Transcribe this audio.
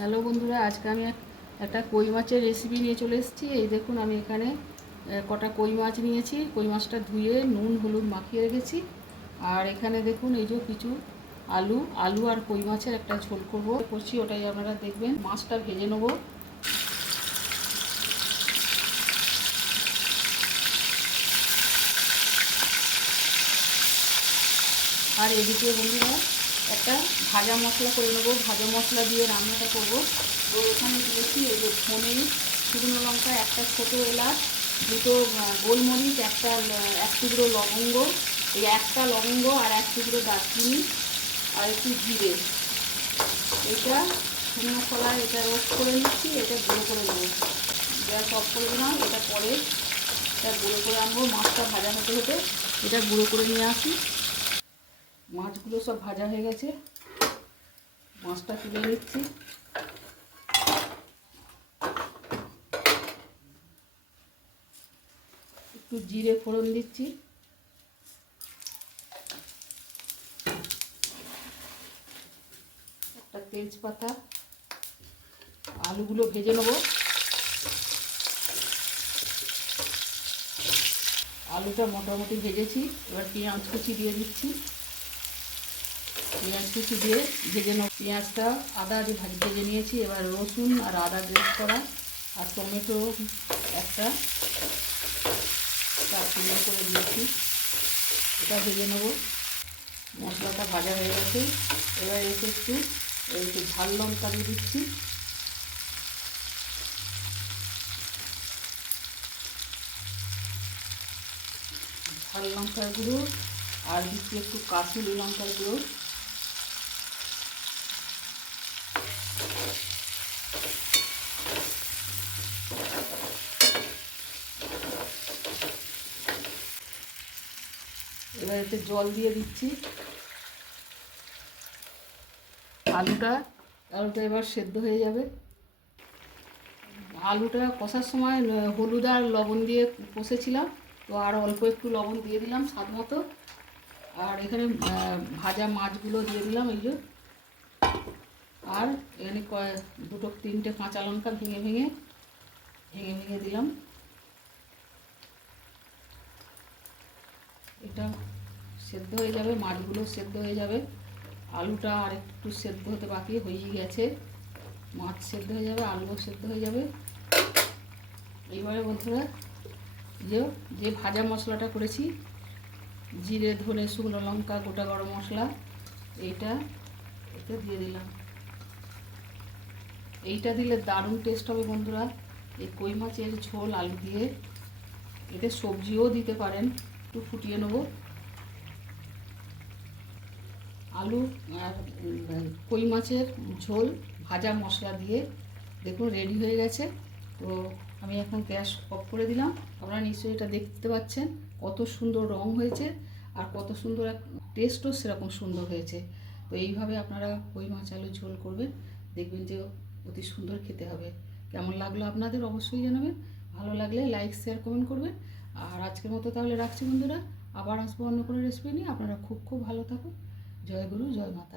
Hello বন্ধুরা, আজকে আমি একটা কই মাছের রেসিপি নিয়ে চলে এসেছি। এই দেখুন, আমি এখানে কটা কই মাছ নিয়েছি। কই মাছটা ধুয়ে নুন হলুদ মাখিয়ে রেখেছি। আর এখানে দেখুন, এই যে কিছু আলু আর কই মাছের একটা ঝোল করছি, ওটাই আপনারা দেখবেন। মাছটা ভেজে নেব। আর এদিকে বন্ধুরা একটা ভাজা মশলা করে নেবো। ভাজা মশলা দিয়ে রান্নাটা করব। তো এখানে দিয়েছি এই যে ধনে, শুকনো লঙ্কা, একটা ছোটো এলাচ, দুটো গোলমরিচ, এক টুকরো লবঙ্গ, এই একটা লবঙ্গ আর এক টুকরো দারচিনি আর একটু জিরে। এটা শুকনো খোলায় এটা রোস্ট করে নিচ্ছি। এটা গুঁড়ো করে নেবো। গ্যাস অফ করে দিলাম। এটা পরে এটা গুঁড়ো করে আনবো। মাছটা ভাজা হতে হতে এটা গুঁড়ো করে নিয়ে আসি। মাছগুলো সব ভাজা হয়ে গেছে, মাছটা তুলে নিচ্ছি। একটু জিরে ফোড়ন দিচ্ছি, একটা তেজপাতা। আলুগুলো ভেজে নেব। আলুটা মোটামুটি ভেজেছি। এবার পেঁয়াজ কুচি দিয়ে দিচ্ছি। পেঁয়াজ কুচি দিয়ে ভেজে নেব। পেঁয়াজটা আদা ভেজে নিয়েছি। এবার রসুন আর আদা গ্রেট করা আর টমেটো একটা টুকরো করে দিয়েছি। এটা ভেজে নেব। মশলাটা ভাজা হয়ে গেছে। এবার একটু ঝাল লঙ্কা দিয়ে দিচ্ছি। ঝাল লঙ্কার গুঁড়ো আর দিচ্ছি একটু কাশ্মীরি লঙ্কার গুঁড়ো। এবার এতে জল দিয়ে দিচ্ছি। আলুটা এবার সেদ্ধ হয়ে যাবে। আলুটা কষার সময় হলুদ আর লবণ দিয়ে কষেছিলাম, তো আর অল্প একটু লবণ দিয়ে দিলাম স্বাদ মতো। আর এখানে ভাজা মাছগুলো দিয়ে দিলাম এই যে। আর এখানে দুটো তিনটে কাঁচা লঙ্কা ভেঙে ভেঙে দিলাম। এটা সেদ্ধ হয়ে যাবে, মাছগুলো সেদ্ধ হয়ে যাবে। আলুটা আর একটু সেদ্ধ হতে বাকি, হয়েই গেছে। মাছ সেদ্ধ হয়ে যাবে, আলুও সেদ্ধ হয়ে যাবে। এইবারে বন্ধুরা যে যে ভাজা মশলাটা করেছি, জিরে ধনে শুকনো লঙ্কা গোটা গরম মশলা, এটা দিয়ে দিলাম। এইটা দিলে দারুণ টেস্ট হবে বন্ধুরা, এই কই মাছের ঝোল আলু দিয়ে। এতে সবজিও দিতে পারেন। একটু ফুটিয়ে নেব। আলু আর কই মাছের ঝোল ভাজা মশলা দিয়ে দেখুন রেডি হয়ে গেছে। তো আমি এখন গ্যাস অফ করে দিলাম। আপনারা নিশ্চয়ই এটা দেখতে পাচ্ছেন কত সুন্দর রং হয়েছে আর কত সুন্দর টেস্টও সেরকম সুন্দর হয়েছে। তো এইভাবে আপনারা কই মাছ আলু ঝোল করবেন, দেখবেন যে অতি সুন্দর খেতে হবে। কেমন লাগলো আপনাদের অবশ্যই জানাবেন। ভালো লাগলে লাইক শেয়ার কমেন্ট করবেন। আর আজকের মতো তাহলে রাখছি বন্ধুরা। আবার আসবো অন্য কোনো রেসিপি নিয়ে। আপনারা খুব ভালো থাকুন। জয় গুরু, জয় মাতা।